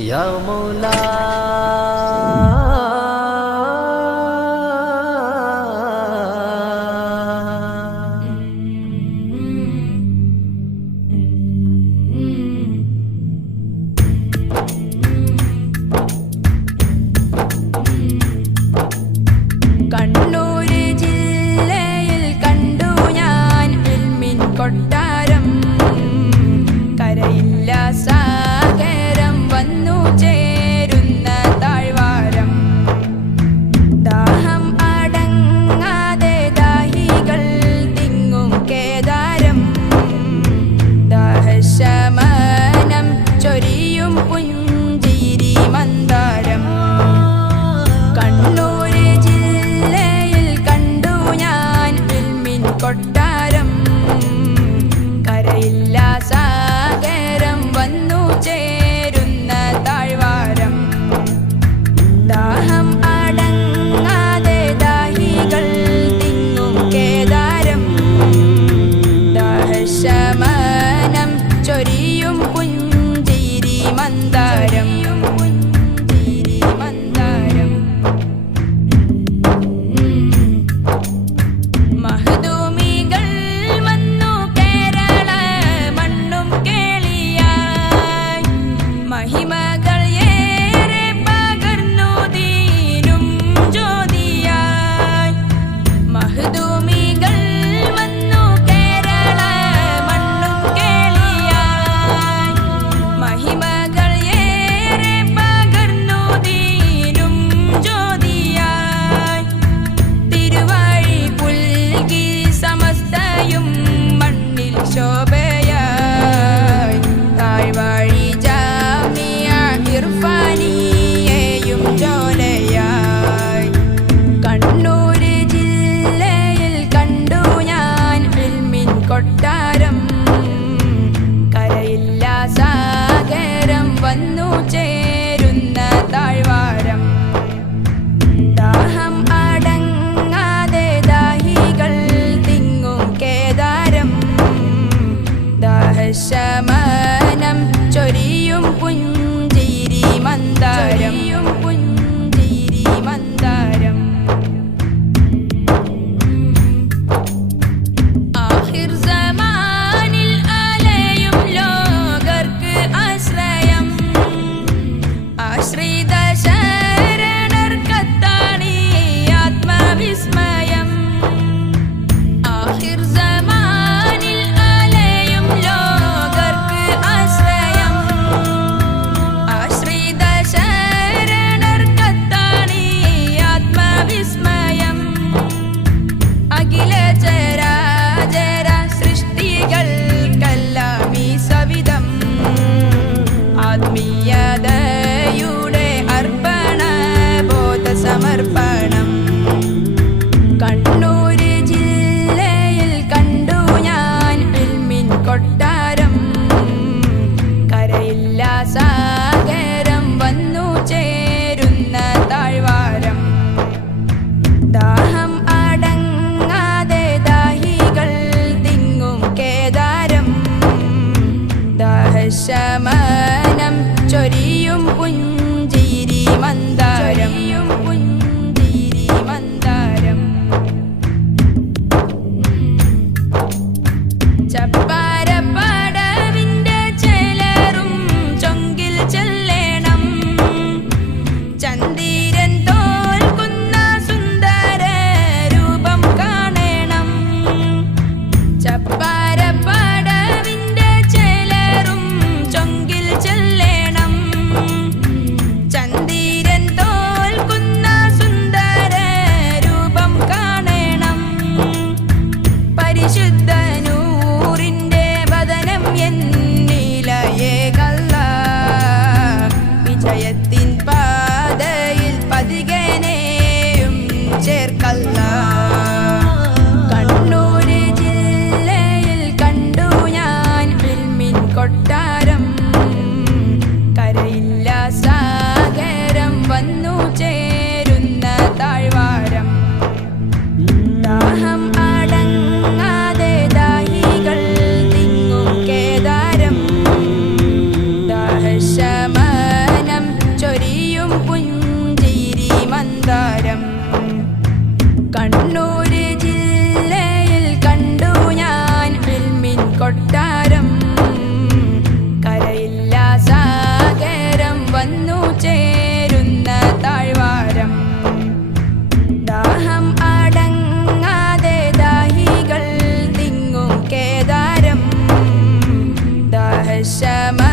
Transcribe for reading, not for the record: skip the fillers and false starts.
या मौला കൊട്ടാരം കരയില്ല സാഗരം വന്നു ചേരുന്ന താഴ്വാരം ദാഹം അടങ്ങാതെ ദാഹികൾ തിങ്ങും കേദാരം ദാഹശമനം ചൊരിയും പുഞ്ചിരി മന്ദാരം കണ്ണൂർ ജില്ലയിൽ കണ്ടു ഞാൻ ഇൽമിൻ കൊട്ടാരം കരയില്ല സാഗരം വന്നു ചേരുന്ന താഴ്വാരം ദാഹം അടങ്ങാതെ ദാഹികൾ തിങ്ങും കേദാരം ദാഹശമനം ചൊരിയും പുഞ്ചിരി മന്ദാരം മഹിമകൾ ഏറെ പകർന്നു ദീനും ജ്യോതിയായി മഹ്ദൂമികൾ വന്നു കേരള മണ്ണും കേളിയായി മഹിമകൾ ഏറെ പകർന്നു ദീനും ജ്യോതിയായി തിരുവഴി പുൽകി സമസ്തയും മണ്ണിൽ ശോഭയായി താഴ്വഴി ഇർഫാനിയെയും ജോലയായി കണ്ണൂർ ജില്ലയിൽ കണ്ടു ഞാൻ ഇൽമിൻ കൊട്ടാരം കരയില്ല സാഗരം വന്നു ചേരുന്ന താഴ്വാരം ദാഹം അടങ്ങാതെ ദാഹികൾ തിങ്ങും കേദാരം ദാഹശമനം ചൊരിയും പുഞ്ചിരി മന്ദാരം പുഞ്ചിരി മന്ദാരം ആഖിർ സമാനിൽ അലയും ലോകർക്ക് ആശ്രയം ആശ്രിത ശരണർക്കത്താണീ ആത്മവിസ്മയം ആഖിർ സമാനിൽ അലയും ലോകർക്ക് ആശ്രയം ആശ്രിത ശരണർക്കത്താണീ ആത്മവിസ്മയം അഖില ചരാചര സൃഷ്ടികൾക്കെല്ലാം ഈ സവിധം ആത്മീയതയുടെ അർപ്പണ ബോധ സമർപ്പണം കണ്ണൂർ ജില്ലയിൽ കണ്ടു ഞാൻ ഇൽമിൻ കൊട്ടാരം കരയില്ല സാഗരം വന്നു ചേരുന്ന താഴ്വാരം ദാഹം അടങ്ങാതെ ദാഹികൾ തിങ്ങും കേദാരം ദാഹശമനം ചൊരിയും പുഞ്ചിരി മന്ദാരം പുഞ്ചിരി മന്ദാരം ചപ്പാരപ്പടവിന്റെ ചേലേറും ചൊങ്കിൽ ചെല്ലേണം ചന്ദിരൻ തോൽക്കുന്ന സുന്ദര രൂപം കാണണം ചപ്പാരപ്പടവിന്റെ ചേലേറും ചൊങ്കിൽ ചെല്ലേണം ചന്ദിരൻ തോൽക്കുന്ന സുന്ദര രൂപം കാണണം പരിശുദ്ധ നൂറിന്റെ വദനം എന്നിലയേകല്ല വിജയത്തിൻ പാതയിൽ പതികനെയും ചേർക്കല്ല കണ്ണൂർ ജില്ലയിൽ കണ്ടു ഞാൻ ഇൽമിൻ കൊട്ടാരം കരയില്ല സാഗരം വന്നു ചേരുന്ന താഴ്വാരം ദാഹം അടങ്ങാതെ ദാഹികൾ തിങ്ങും കേദാരം ദാഹശമനം വിഷമ